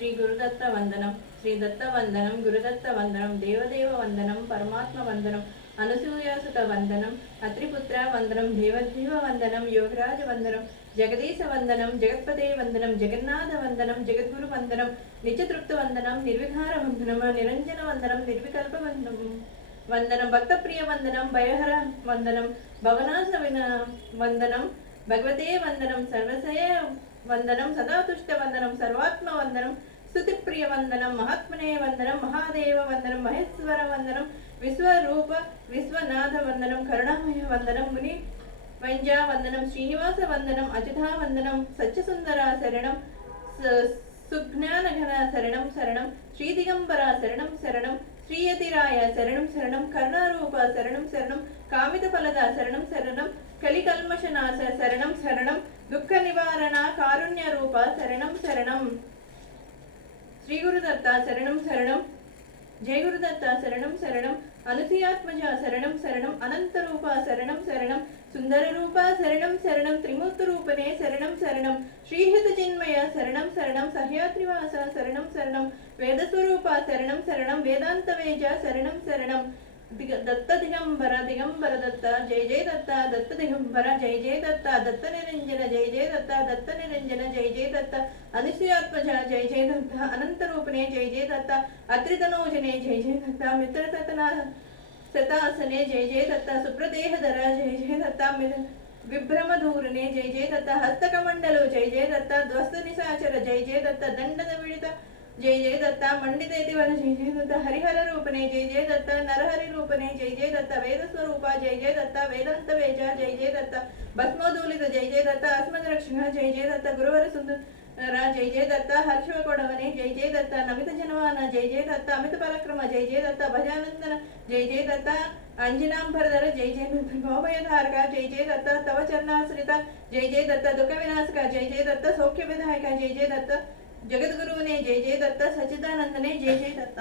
శ్రీ గురుదత్త వందనం శ్రీ దత్త వందనం గురుదత్త వందనం దేవదేవ వందనం పరమాత్మ వందనం అనసూయాసుత వందనం అత్రిపుత్ర వందనం దేవదేవ వందనం యోగరాజ వందనం జగదీశ వందనం జగత్పదే వందనం జగన్నాథ వందనం జగద్గురు వందనం నిత్యతృప్త వందనం నిర్విహార వందనం నిరంజన వందనం నిర్వికల్ప వందనం వందనం భక్తప్రియ వందనం భయహర వందనం భవనాశ వందనం భగవతే వందనం సర్వశయ వందనం సదాతుష్ట వందనం సర్వాత్మ వందనం స్థుతిప్రియ వందనం మహాత్మనే వందనం మహాదేవ వందనం మహేశ్వర వందనం విశ్వరూప విశ్వనాథ వందనం కరుణామయ వందనం ముని వైంజా వందనం శ్రీనివాస వందనం అజితా వందనం సత్యసుందర శరణం సుజ్ఞానఘన శరణం శరణం శ్రీ దిగంబర శరణం శరణం శ్రీయతిరాయ శరణం శరణం కరుణారూప శరణం శరణం కామిత ఫలద శరణం శరణం కలికల్మషనాశ శరణం శరణం దుఃఖ నివారణ కారుణ్య రూప శరణం శరణం. శ్రీ గురుదత్త శరణం శరణం జయ గురుదత్త శరణం శరణం అనుసూయాత్మజ శరణం శరణం అనంత రూప శరణం శరణం సుందర రూప శరణం శరణం త్రిమూర్తి రూపనే శరణం శరణం శ్రీహిత చిన్మయ శరణం శరణం సహ్యాద్రివాస శరణం శరణం వేదస్వరూప శరణం శరణం వేదాంతవేజ శరణం శరణం దిగ దత్త దిగంబర దిగంబర దత్త జయ జయ దత్త దత్త దిగంబర జయ జయ దత్త దత్త నిరంజన జయ జయ దత్త దత్త నిరంజన జయ జయ దత్త అనుసూయాత్మజ జయ జయ దత్త అనంత రూపిణే జయ జయ దత్త అత్రితనోజనే జయ జయ దత్త మిత్ర సతనా శతాసనే జయ జయ దత్త సుప్రదేహధర జయ జయ దత్త విభ్రమ విభ్రమధూరిణే జయ జయ దత్త హస్తకమండలు జయ జయ దత్త ధ్వస్త నిశాచర జయ జయ దత్త దండన విడిత జయ జయ దత్త మండితేతి వర జయ జయ దత్త హరిహర రూపనే జయ జయ దత్త నరహరి రూపనే జయ జయ దత్త వేద స్వరూప జయ జయ దత్త వేదాంత వేజ జయ జయ దత్త భస్మోదూలిత జయ జయ దత్త అస్మద రక్షణ జయ జయ దత్త గురువర సుందర జయ జయ దత్త హర్షవ కొడవనే జయ జయ దత్త నమిత జనవాన జయ జయ దత్త అమిత పరక్రమ జయ జయ దత్త భజానందన జయ జయ దత్త అంజనాంబరధర జయ జయ దత్త గోభయధారక జయ జయ దత్త తవ చరణాశ్రిత జయ జయ దత్త దుఃఖ వినాశక జయ జయ దత్త సౌఖ్య విధాయక జయ జయ దత్త జగద్గురువునే జయ జయ దత్త సచిదానందనే జయ జయ దత్త